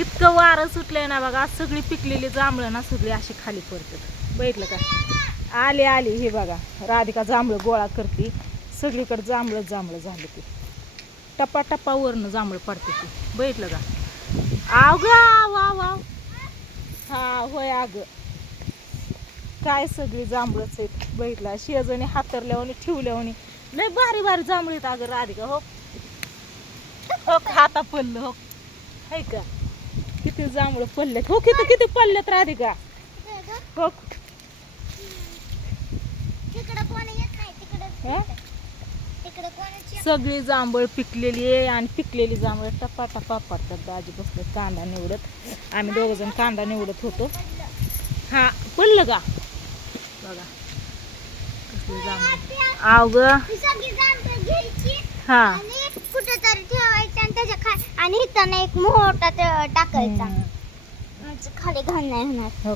इतकं वारं सुटलंय ना बघा, सगळी पिकलेली जांभळं ना सगळी अशी खाली पडतात. बघितलं का? आले आले हे बघा, राधिका जांभळं गोळा करते. सगळीकडे जांभळं जांभळं झालं ते, टप्पा टप्पावरनं जांभळं पडते ती. बघितलं का? आव ग, वाव वाव. हा होय अगं, काय सगळी जांभळच आहेत. बघितला शेजाने हातरल्यावानी ठेवल्यावानी लय भारी भारी जांभळ आहेत अगं राधिका. हो हो खाता पडलं हो, हाय का? किती जांभळं पडलेत हो, किती किती पडलेत राधिका. हो सगळी जांभळ पिकलेली आहे आणि पिकलेली जांभळ टप्पा टप्पा पडतात. दाजी बसले कांदा निवडत, आम्ही दोघ जण कांदा निवडत होतो. हा पडलं का बघा कसली जांभळ. आव ग, हा कुठेतरी ठेवायचं आणि त्याच्या आणि इथं एक मोठा टाकायचा, खाली घाण नाही होणार. हो